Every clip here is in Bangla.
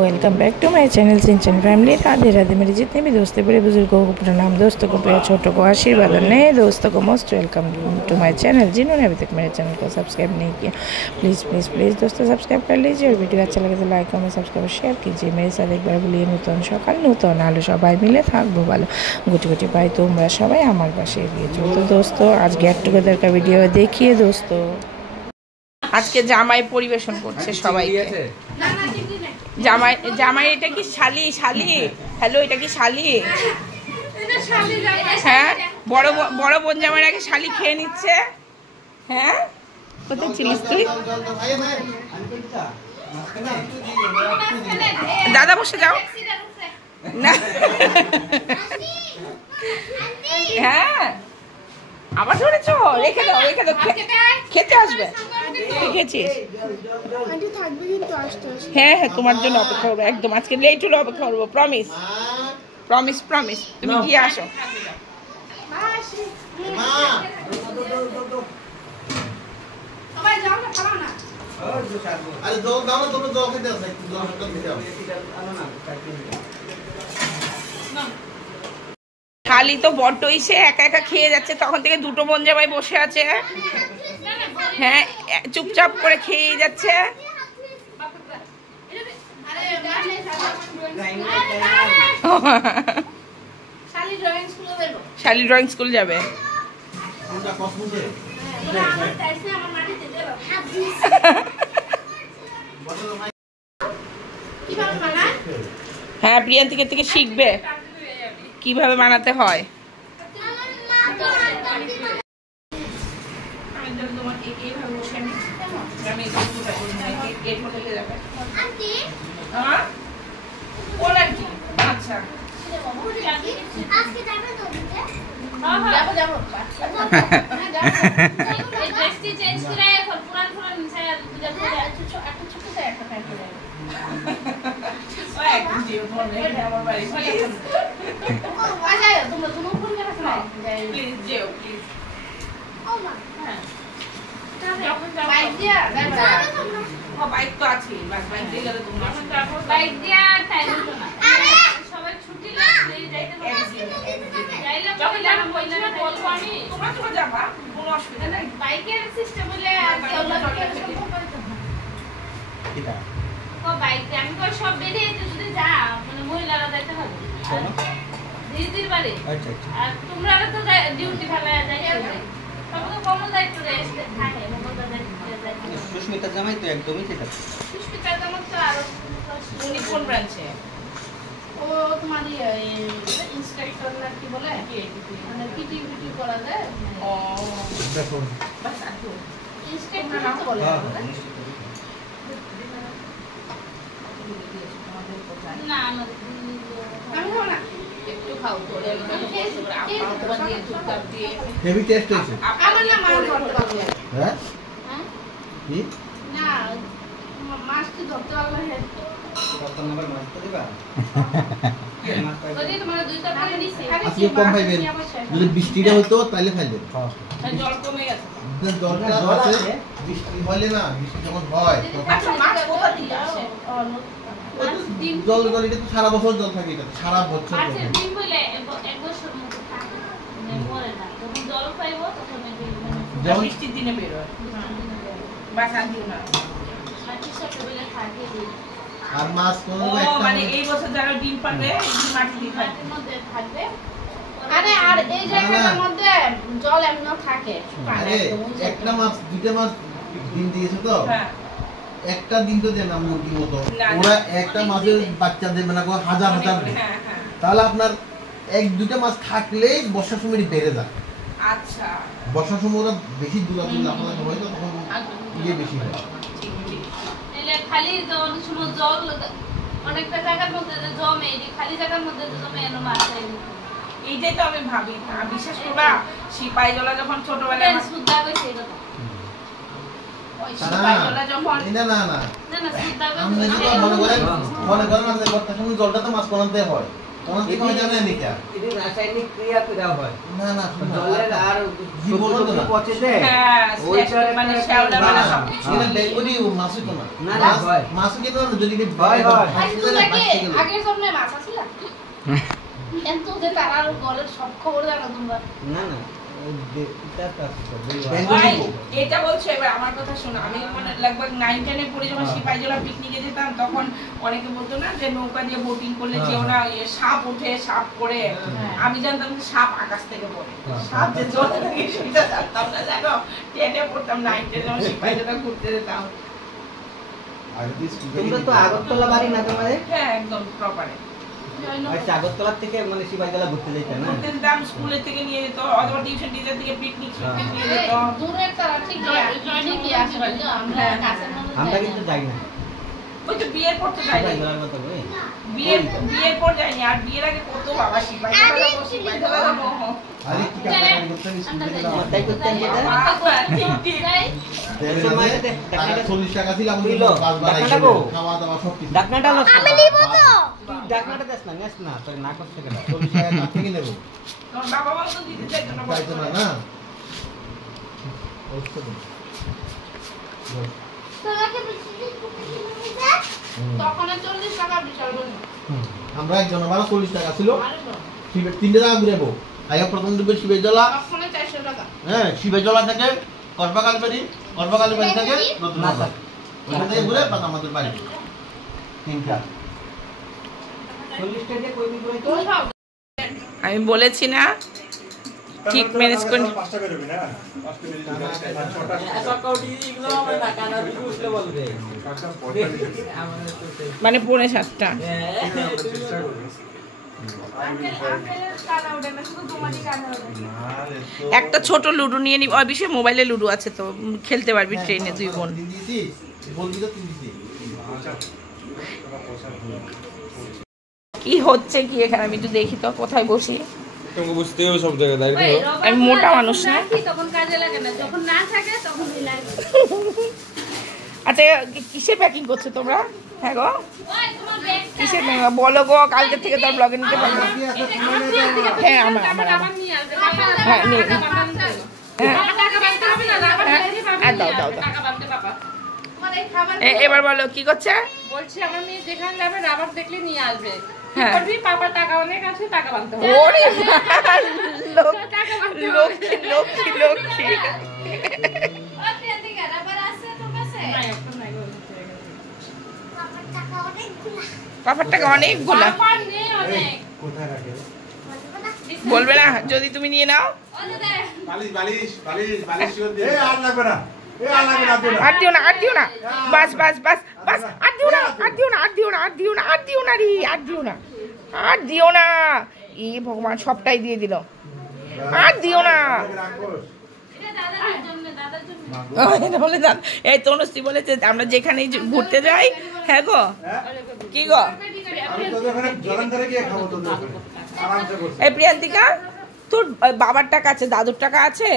Welcome back to my channel Sinchan family. Radhe Radhe. मेरे जितने भी दोस्त बड़े बुजुर्गों को प्रणाम, दोस्तों को प्यार, छोटों को आशीर्वाद और नए दोस्तों को most welcome to my channel. जिन्होंने अभी तक मेरे चैनल को सब्सक्राइब नहीं किया प्लीज़ प्लीज़ प्लीज़ दोस्तों सब्सक्राइब कर लीजिए और वीडियो अच्छा लगे तो लाइक कमेंट सब्सक्राइब शेयर कीजिए। मेरे साथ एक बार बोलिए नूतन सकाल नूतन आलो सबाई मिले থাকবো ভালো গুটি গুটি পাই তোমরা সবাই আমার পাশে এগিয়ে চলো। তো दोस्तों आज गेट टुगेदर का वीडियो देखिए दोस्तों। আজকে জামাই পরিবেশন করছে সবাইকে। জামাই জামাই এটা কি শালি শালি হ্যালো এটা কি শালি? হ্যাঁ বড় বড় বোন জামাই আগে শালি খেয়ে নিচ্ছে। হ্যাঁ কোথায় ছিলিস তুই? দাদা বসে যাও না। হ্যাঁ আবার ধরেছো? রেখে দাও রেখে দাও, খেতে আসবে। খেয়েছিস? হ্যাঁ হ্যাঁ তোমার জন্য অপেক্ষা করবো একদম। আজকে লেট হলে অপেক্ষা করবো। প্রমিস প্রমিস প্রমিস তুমি গিয়ে আসো। খালি তো বড্ডই সে একা একা খেয়ে যাচ্ছে, তখন থেকে দুটো বোন জামাই বসে আছে। হ্যাঁ চুপচাপ করে খেয়ে যাচ্ছে। শালি ড্রয়িং স্কুল যাবে। হ্যাঁ প্রিয়ান্তিকের থেকে শিখবে কিভাবে বানাতে হয়। বাইক তো আছে, বাইক দিয়ে গেলে তোমরা বাইক দিয়ে সবাই ছুটি লাগবে যাইতে যাইলে যখন যাব বললে বলবো আমি তোমরা তো যাবা, কোনো অসুবিধা নাই। বাইকের সিস্টেম হলে কিটা ও বাইক আমি কই সব বেরিয়ে যদি যা মানে মহিলারা যাইতে হবে দিদির বাড়ি। আচ্ছা আচ্ছা আর তোমরা তো ডিউটি ফেলা যাইতে হবে, তবে তো কমন দায়িত্ব রেস্ট থাকে মঙ্গলবার দায়িত্ব। সুস্মিতা জামাই তো একদমই ঠিক আছে। সুস্মিতা জামাই তো আর উনি কোন ব্রাঞ্চে? ও তোমার ইনস্ট্রাক্টর না কি বলে মানে পিটি পিটি করা যায়। ও দেখো বাস আছো ইনস্ট্রাক্টর না বলে না না আমি খাবো না একটু খাও তো আপা দিয়ে চুপচাপ দিয়ে হেভি টেস্ট হয়েছে। আমার না মাছ ধরতে পারবে। হ্যাঁ কি না মাছ কি ধরতে পারবে? হ্যাঁ কত নাম্বার মাছ তো দিবা মাছ পাই যদি তোমার দুইটা করে দিছি আজকে কম খাইবেন। যদি বৃষ্টিটা হতো তাহলে খাইবেন। হ্যাঁ জল কমে গেছে। জলটা আছে বৃষ্টি হলে না, বৃষ্টি যখন হয় আচ্ছা মাছ কোথা থেকে আসে? জল জল এটা তো সারা বছর জল থাকে, এটা সারা বছর আচ্ছা ডিম বলে এক বছর মতো থাকে মানে মরে না। যখন জল পাইবো তখন এই বৃষ্টির দিনে বের হয় বাসান দিও না মাটি সবটা বলে থাকে আর মাছ কোন একটা মানে এই বছর যারা ডিম পাবে ডিম মাটি দিয়ে মাটির মধ্যে থাকবে। আরে আর এই জায়গাটার মধ্যে জল এমনও থাকে। আরে একটা মাছ দুইটা মাছ ডিম দিয়েছে তো হ্যাঁ একটা দিন তো দেন না মুরগির মতো, ওরা একটা মাছের বাচ্চা দেবে না হাজার হাজার। তাহলে আপনার এক দুইটা মাছ থাকলেই বর্ষার সময় বেড়ে যায়। আচ্ছা বর্ষার সময় ওরা বেশি দূরাদূর লাফালাফি হয় তো তখন ইয়ে বেশি হয়। এলে খালি অনেক সময় জল অনেকটা জায়গার মধ্যে জমে, খালি জায়গার মধ্যে জমে এনে মাছ হয়। এইটাই তো আমি ভাবি বিশেষ করে সিপাই জলা যখন ছোটবেলায় সুদ্ধা কইছে কথা জলটা তো মাছ বানাতে হয় তোমাকে কই জানেন নি কি এটি রাসায়নিক ক্রিয়া দেওয়া হয় না জলের আর জীবন তো না পচে দেয় ওইটার মানে শ্যাওলা মানে সব কিছু এটা বেগুনি মাছই তো না না হয় মাছ কি তো যদি হয় আগে জন্মে মাছ আছিল এত যে তার ঘরের সব খবর জানো তোমরা না এটা বলছো এবার আমার কথা শোনো আমি মানে লগভগ 9-10 এ পড়ে যখন সিপাহীজলা পিকনিকে যেতাম তখন অনেকে বলতো না যে নৌকা দিয়ে বোটিং করলে যেও না সাপ ওঠে সাপ পড়ে আমি জানতাম যে সাপ আকাশ থেকে পড়ে সাপ যে জল থেকে সেটা জানতাম না জানো 10 এ পড়তাম 9-10 যখন সিপাহীজলা ঘুরতে যেতাম তোমরা তো আগরতলা বাড়ি না তোমাদের হ্যাঁ একদম প্রপারে আচ্ছা আগরতলা থেকে মানে সিপাহীজলা ঘুরতে যাইতা না ঘুরতে যেতাম স্কুলে থেকে নিয়ে যেত অথবা টিউশন টিচার থেকে পিকনিক নিয়ে যেত দূরে একটা ঠিক জয়নি কি আসবে আমরা কাছের মধ্যে আমরা কিন্তু যাই না ওই তো বিয়ের পর তো যাই সিপাহীজলার মতো কই বিয়ের পর যাইনি আর বিয়ের আগে কত বাবা সিপাহীজলা যাবো আরে কি কাজ করতে মাথায় করতে যেটা সময় 40 টাকা ছিল আমি কাজ বাড়াই খাওয়া দাওয়া সব কিছু ডাকনাটা লস আমি নিব তো ডাকনাটা নেস না তোর না করতে গেল 40 টাকা কাট থেকে নেব তোর বাবা মা তো দিতে চাইতো না তাই তো না তোমাকে তখন 40 টাকা বিশাল বলি আমরা একজন আমার 40 টাকা ছিল শিবের 3 টাকা ঘুরেবো আগে প্রথম দিকে সিপাহীজলা তখন 400 টাকা হ্যাঁ সিপাহীজলা থেকে করবাকালবাড়ি থেকে নতুন বাজার ওখান থেকে ঘুরে বাদ আমাদের বাড়ি তিনটা 40 টাকা কই দিই তো আমি বলেছি না ঠিক ম্যানেজ করে 5 টাকা দেবে না 5 টাকা ছোট এত কাউডি ইগনো আমরা না কানা বুঝতে বলবে মানে 7:30 একটা ছোট লুডো নিয়ে নিব অবশ্যই মোবাইলে লুডো আছে তো খেলতে পারবি ট্রেনে দুই বোন কি হচ্ছে কি এখানে আমি একটু দেখি তো কোথায় বসি তুমি বুঝতে হবে সব জায়গায় দাঁড়িয়ে আমি মোটা মানুষ না তখন কাজে লাগে না যখন না থাকে তখন লাগে আচ্ছা কিসে প্যাকিং করছো তোমরা হ্যাঁ গো ওই তোমার ব্যাগ কিসে বলো গো কালকে থেকে তোর ব্লগে নিতে পারবো হ্যাঁ আমার নিয়ে আসবে হ্যাঁ নিয়ে টাকা বাঁধতে হবে না দাও টাকা বাঁধতে বাবা মানে খাবার এবার বলো কি করছে বলছি আমার মেয়ে যেখানে যাবে রাবার দেখলে নিয়ে আসবে হ্যাঁ। করবি পাপার টাকা অনেক আছে টাকা বাঁধতে হবে ওরে লক্ষ্মী পাপার টাকা অনেকগুলা কোথায় রাখে বলবে না যদি তুমি নিয়ে নাও বালিশ এ আর লাগবে না আর দিও না বাস আর দিও না ই ভগবান সবটাই দিয়ে দিল আর দিও না বলে দাদা এই তনুশ্রী বলেছে আমরা যেখানে ঘুরতে যাই হ্যাঁ গো কি গো এই প্রিয়ান্তিকা তোর বাবার টাকা আছে দাদুর টাকা আছে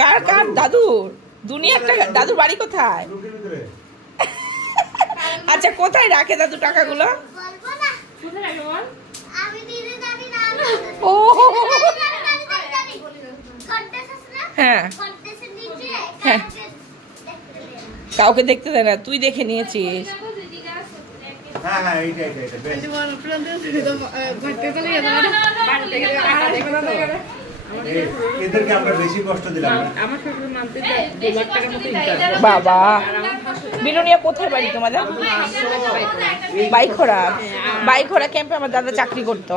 কার দাদুর দুনিয়ার টাকা দাদুর বাড়ি কোথায় আচ্ছা কোথায় রাখে দাদু টাকাগুলো ও হ্যাঁ হ্যাঁ কাউকে দেখতে দেয় না তুই দেখে নিয়েছিস এদেরকে আমরা বেশি কষ্ট দিলাম বাবা বিনুনিয়া কোথায় বাড়ি তোমাদের বাইখোড়া ক্যাম্পে আমার দাদা চাকরি করতো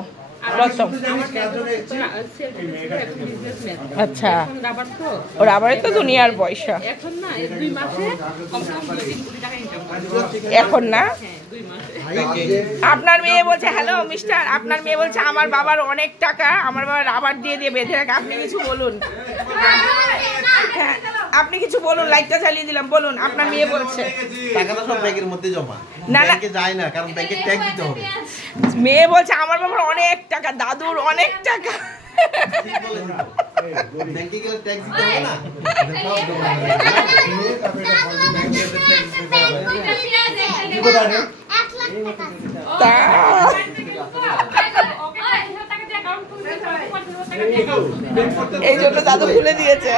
প্রথম আচ্ছা ও রাবারে তো দুনিয়ার পয়সা এখন না আপনার মেয়ে বলছে হ্যালো মিস্টার আপনার মেয়ে বলছে আমার বাবার অনেক টাকা আমার বাবা রাবার দিয়ে বেঁধে রাখে আপনি কিছু বলুন হ্যাঁ আপনি কিছু বলুন লাইটটা জ্বালিয়ে দিলাম বলুন আপনার মেয়ে বলছে টাকাটা সব ব্যাংকের মধ্যে জমা না ব্যাংকে যায় না কারণ ব্যাংকে ট্যাক্স দিতে হবে মেয়ে বলছে আমার বাবার অনেক টাকা দাদুর অনেক টাকা ব্যাংকে গেলে ট্যাক্স দিতে হবে না এক লাখ তা এই জন্য দাদু খুলে দিয়েছে।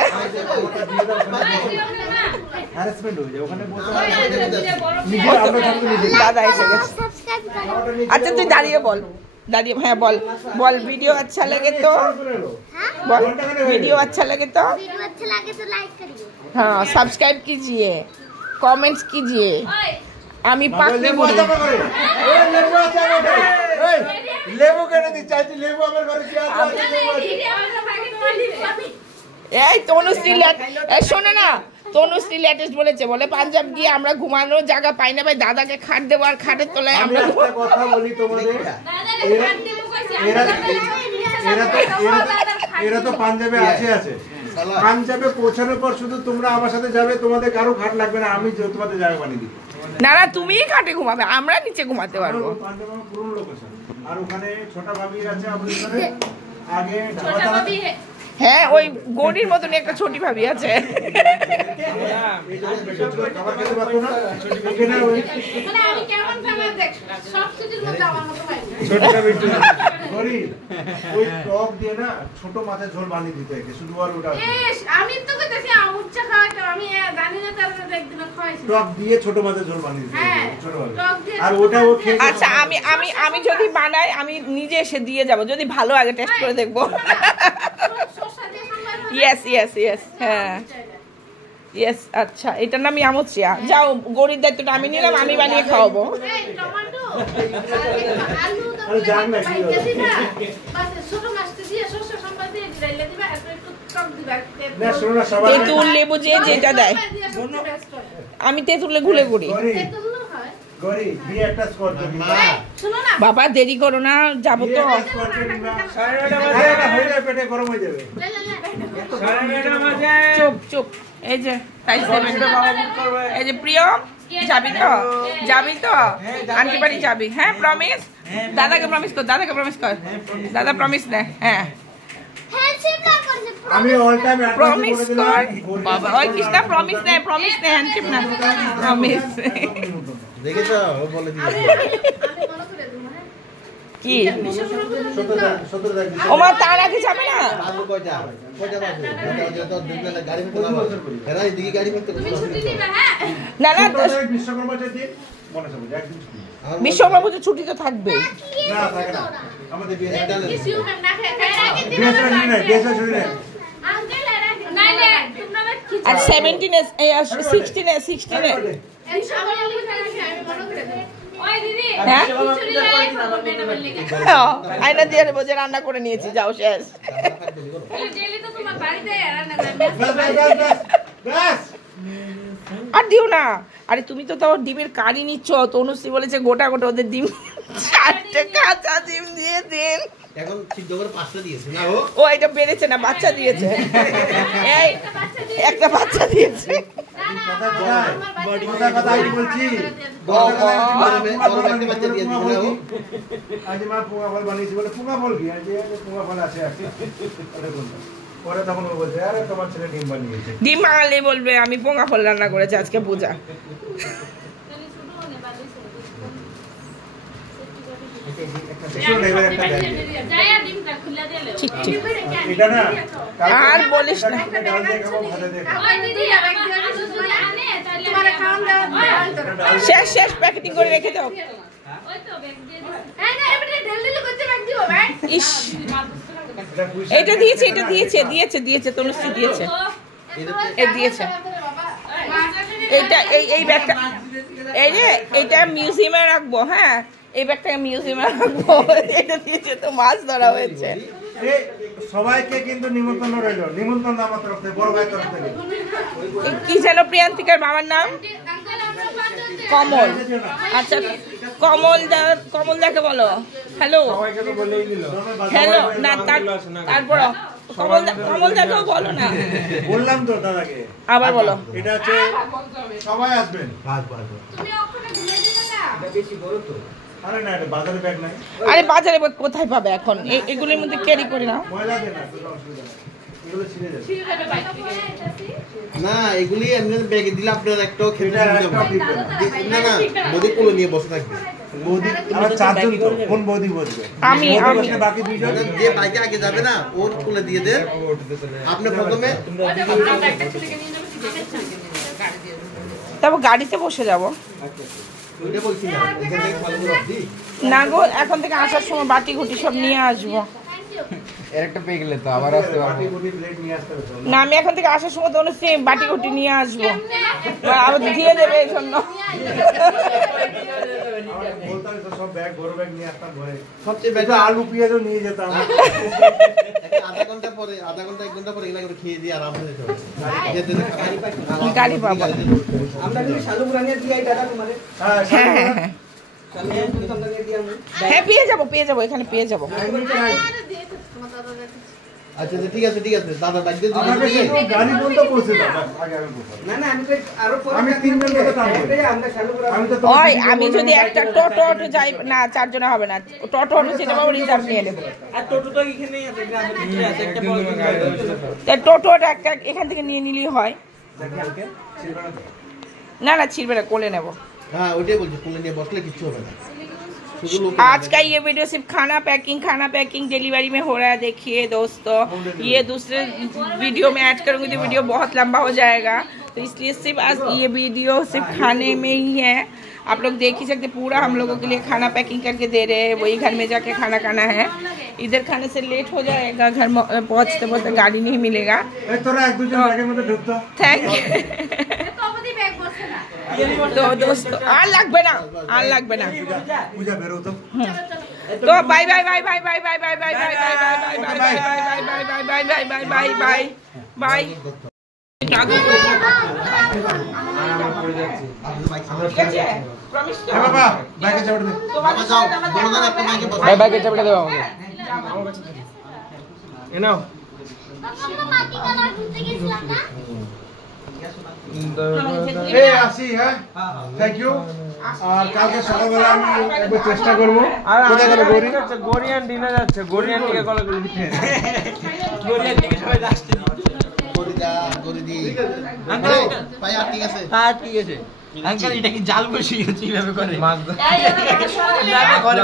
দাদা এসে গেছে। আচ্ছা তুই দাঁড়িয়ে বল, दादी हाँ बोल बोल वीडियो अच्छा लगे तो बोल वीडियो अच्छा लगे तो लाइक करिए, हाँ सब्सक्राइब कीजिए, कमेंट्स कीजिए। आमी पाक में बोली लेबू केने दी चाची लेबू আমার ঘরে কি আছে এই তনুশ্রী শোনো না, তনুশ্রী লেটেস্ট বলেছে, বলে পাঞ্জাব গিয়ে আমরা ঘুমানোর জায়গা পাই না ভাই, দাদাকে খাট দেবো আর খাটের তলায় আমরা একটা কথা বলি তোমাদের, এরা তো পাঞ্জাবে আছে পাঞ্জাবে পৌঁছানোর পর শুধু তোমরা আমার সাথে যাবে, তোমাদের কারো খাট লাগবে না, আমি তোমাদের জায়গা বানিয়ে দিব। না না তুমিই খাটে ঘুমাবে, আমরা নিচে ঘুমাতে পারবো। পাঞ্জাবে পুরনো লোকেশন, আর ওখানে ছোট ভাবি আছে আমাদের এখানে আগে হ্যাঁ ওই গড়ির মতন একটা ছোটি ভাবি আছে। খাবার খেতে পারতো না এখানে ওই মানে আমি কেমন ফেমাস দেখ সব কিছুর মধ্যে আমার মতো পাই ছোট ভাবি গড়ি ওই টক দিয়ে না ছোট মাছের ঝোল বানিয়ে দিতে হয় শুধু আর ওটা ইস আমি তো কইতেছি আমুচ্চা খাওয়াতে আমি জানি না তার একদিন খাইছি টক দিয়ে ছোট মাছের ঝোল বানিয়ে দিতে হয় ছোট ভাবি, টক দিয়ে আর ওটা ও খেয়ে আচ্ছা আমি আমি আমি যদি বানাই আমি নিজে এসে দিয়ে যাব, যদি ভালো আগে টেস্ট করে দেখবো। ইয়েস ইয়েস ইয়েস হ্যাঁ ইয়েস। আচ্ছা এটার নামই আমুচিয়া, যাও গরির দায়িত্বটা আমি নিলাম, আমি বানিয়ে খাওয়াবো। টমেটো আলু তো জান না কি বাস ছোট মাছটা দিয়ে সরষে সম্বাদ দিয়ে দিলে দিবা, এরপর একটু টক দিবা। না শোনো না সবাই তেঁতুল লেবু যেটা দেয়, আমি তেঁতুলে ঘুলে ঘুরি। গরি দিয়ে একটা স্কোর দিবি শুনো না বাবা দেরি করো না, যাবো তো। পেটে গরম হয়ে যাবে। চুপ চুপ এই যে এই যে প্রিয়ম যাবি তো, যাবি তো আন্টি বাড়ি যাবি? হ্যাঁ প্রমিস, দাদাকে প্রমিস কর, দাদাকে প্রমিস কর, দাদা প্রমিস নে। হ্যাঁ আমি অল টাইম প্রমিস কর বাবা, ওই কৃষ্ণা প্রমিস নে, প্রমিস নে, হ্যান্ডশিপ না প্রমিস। দেখেছো ও বলে দিয়েছে আমি মনে করে দেব হ্যাঁ কি 17 তারিখ ওমা তার আগে যাবে না? বাবু কয়টা বাজে তো দুপুরে গাড়ি মতো না এরা এদিকে গাড়ি মতো তুমি ছুটি নিবা হ্যাঁ না না বিশ্বকর্মা জয়ন্তী মনে আছে একদিন ছুটি বিশ্বকর্মা পুজো ছুটি তো থাকবেই না থাকে না আমাদের বিয়ে কিছু ম্যাম না খায় আগে দিন দেশে ছুটি নেই আঙ্কেল এরা নাইলে তোমরা কি আর 17 16 16 আমি মনে করে দেব। ওই দিদি হ্যাঁ খিচুড়ি লাই খাবো ম্যাডামের লেগে আয়না দিয়ে বসে রান্না করে নিয়েছি, যাও শেষ। ডেলি তো তোমার বাড়িতে রান্না করে ব্যাস আর দিও না, আরে তুমি তো তাও ডিমের কারি নিচ্ছ, তনুশ্রী বলেছে গোটা গোটা ওদের ডিম 4টে কাঁচা ডিম দিয়ে দিন। এখন সিদ্ধ করে 5টা দিয়েছে না ও এটা বেড়েছে না, বাচ্চা দিয়েছে, এই একটা বাচ্চা দিয়েছে। কথা আমি বলছি আজ মা পুঙ্গা ফল বানিয়েছি বলে পুঙ্গা ফল কি আজ পুঙ্গা ফল আছে পরে তখন ও বলছে আরে তোমার ছেলে ডিম বানিয়েছে। ডিম বানালে বলবে আমি পোঙ্গা ফল রান্না করেছি আজকে পূজা। ঠিক ঠিক এটা না আর বলিস না, ডাল দিয়ে খাবো ভাতে দিয়ে খাবো। ওই দিদি একদিন যদি আনে তাহলে তোমারে খাওয়ান দাও শেষ শেষ প্যাকেটিং করে রেখে দাও। ওই তো ব্যাগ দিয়ে দিও হ্যাঁ না এবারে ডেলি করতে ব্যাগ দিও ভাই ইস এটা দিয়েছে, এটা দিয়েছে দিয়েছে দিয়েছে তনুশ্রী দিয়েছে, এই দিয়েছে এইটা এই ব্যাগটা, এই যে এইটা মিউজিয়ামে রাখবো। হ্যাঁ এই ব্যাগটাকে মিউজিয়ামে রাখবো, এটা দিয়েছে তো মাছ ধরা হয়েছে। এই সবাইকে কিন্তু নিমন্ত্রণ রইল, নিমন্ত্রণ আমার তরফ থেকে বড় ভাইয়ের তরফ থেকে। কি যেন প্রিয়ান্তিকার বাবার নাম? কমল। আচ্ছা কমল দাকে বলো হ্যালো। সবাইকে তো বলেই দিল। হ্যালো না তারপর কমল দাকেও বলো না, বললাম তো দাদাকে আবার বলো। এটা হচ্ছে সবাই আসবেন। তুমি ওখানে ঘুরে দিবে না বেশি বড় তো আরে না এটা বাজারে ব্যাগ নাই, আরে বাজারে কোথায় পাবে এখন, এগুলোর মধ্যে ক্যারি করি না। ময়লা দেন না, কোনো অসুবিধা নেই, এগুলো ছিঁড়ে যাবে। ঠিক আছে বাইক থেকে না এগুলি এমনি ব্যাগে দিলে আপনার একটাও খেতে না না মোদি কোলে নিয়ে বসে থাকবে বৌদি আমরা চারজন তো কোন বৌদি বসবে আমি বাকি দুইজন যে বাইকে আগে যাবে না ওর কোলে দিয়ে দেন আপনি প্রথমে তারপর গাড়িতে বসে যাব ওইটা বলছি না এখান থেকে ভালো করে দি না গো এখন থেকে আসার সময় বাটি ঘুটি সব নিয়ে আসবো এর একটা পেয়ে গেলে তো আবার আসতে পারবো প্লেট নিয়ে আসতে হবে না আমি এখন থেকে আসার সময় তো সেম বাটি ঘুটি নিয়ে আসবো আবার দিয়ে দেবে এই জন্য বলতাম তো সব ব্যাগ বড় ব্যাগ নিয়ে আসতাম ঘরে সবচেয়ে বেটা আলু পেঁয়াজও নিয়ে যেতাম আধা ঘন্টা 1 ঘন্টা পরে এগুলা করে খেয়ে দিয়ে আরাম হয়ে যেতে হবে যেতে গাড়ি পাবো আমরা কিন্তু শালুপুরা নিয়ে দিই দাদা তোমারে হ্যাঁ হ্যাঁ পেয়ে যাবো এখানে পেয়ে যাবো আচ্ছা ঠিক আছে দাদা ডাক দিয়ে আমাকে শুধু গাড়ি বন্ধ পৌঁছে দাও বাস আগে আমি বসবো না আমি তো আরো আমি তিনজন কথা টানবো আমরা শালুপুরা আমি তো ওই আমি যদি একটা টোটো যাই না 4 জনে হবে না টোটো যেটা পাবো রিজার্ভ নিয়ে নেবো আর টোটো তো এখানেই আছে গ্রামের ভিতরে আছে একটা বড় তাই টোটোটা একটা এখান থেকে নিয়ে নিলেই হয় কালকে না ছিড়বে না কোলে নেবো হ্যাঁ ওইটাই বলছি কোলে নিয়ে বসলে কিছু হবে না শুধু লোক आज का ये वीडियो सिर्फ खाना पैकिंग डिलीवरी में हो रहा है देखिए दोस्तों ये दूसरे वीडियो में ऐड करूंगी तो वीडियो बहुत लंबा हो जाएगा तो इसलिए सिर्फ आज ये वीडियो सिर्फ खाने में ही है आप लोग देख ही सकते पूरा हम लोगों के लिए खाना पैकिंग करके दे रहे हैं वही घर में जाके खाना खाना है इधर खाने से लेट हो जाएगा घर पहुँचते पहुँचते गाड़ी नहीं मिलेगा थैंक यू तो दोस्तों আর লাগবে না পূজা বেরো তো तो bye bye bye bye bye bye bye bye bye bye bye bye bye bye bye bye bye bye বাবা ব্যাগে চাপড় দে বাবা যাও দোলনা একটা মাইকে বসো ভাই বাইকে চাপড়ে দাও আমাকে এ নাও আমরা মাটি কালার ঘুরতে গেছিলাম না এই আসি হ্যাঁ থ্যাংক ইউ আর কালকে সকালবেলা আমি একবার চেষ্টা করব কোথায় গেল গৌরী গরিয়ান ডিনার যাচ্ছে গরিয়ান দিকে কল করে দিতে গরিয়ান দিকে সবাই লাস্টে গরিদি আঙ্কেল পাই আর ঠিক আছে হ্যাঁ ঠিক আছে আঙ্কেল এটা কি জাল বসিয়ে গেছে কিভাবে করে মাছ না ঘরে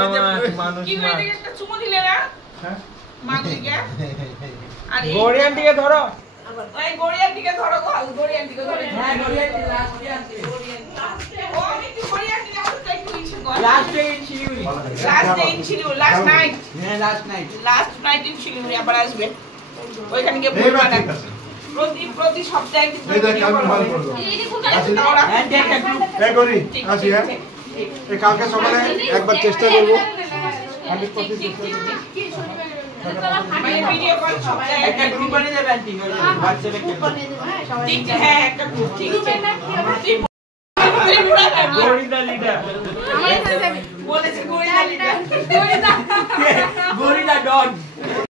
মানুষ কি হয়ে গেছে একটা চুমু দিলে না হ্যাঁ মাছ দিকে আর গরিয়ান দিকে ধরো ওই গড়িয়ার দিকে ধরো গো গড়িয়ার দিকে ধরো হ্যাঁ গরিয়ান লাস্টে আছে ও আমি কি গড়িয়ার দিকে আসো তাই তুই ইচ্ছে কর লাস্টে ইন শিলিগুড়ি লাস্ট নাইট হ্যাঁ লাস্ট নাইট ইন শিলিগুড়ি আবার আসবে ওইখানে গিয়ে বলবো না প্রতি সপ্তাহে কিন্তু এই দেখ আমি ভালো করব হ্যাঁ ঠিক আছে এই গৌরী আসি হ্যাঁ এই কালকে সকালে একবার চেষ্টা করব আমি প্রতি চেষ্টা করব মানে ভিডিও কল সপ্তাহে একটা গ্রুপ বানিয়ে দেবে আন্টি হোয়াটসঅ্যাপে ঠিক হ্যাঁ একটা গ্রুপ ঠিক আছে গরিদা লিডার আমার এখানে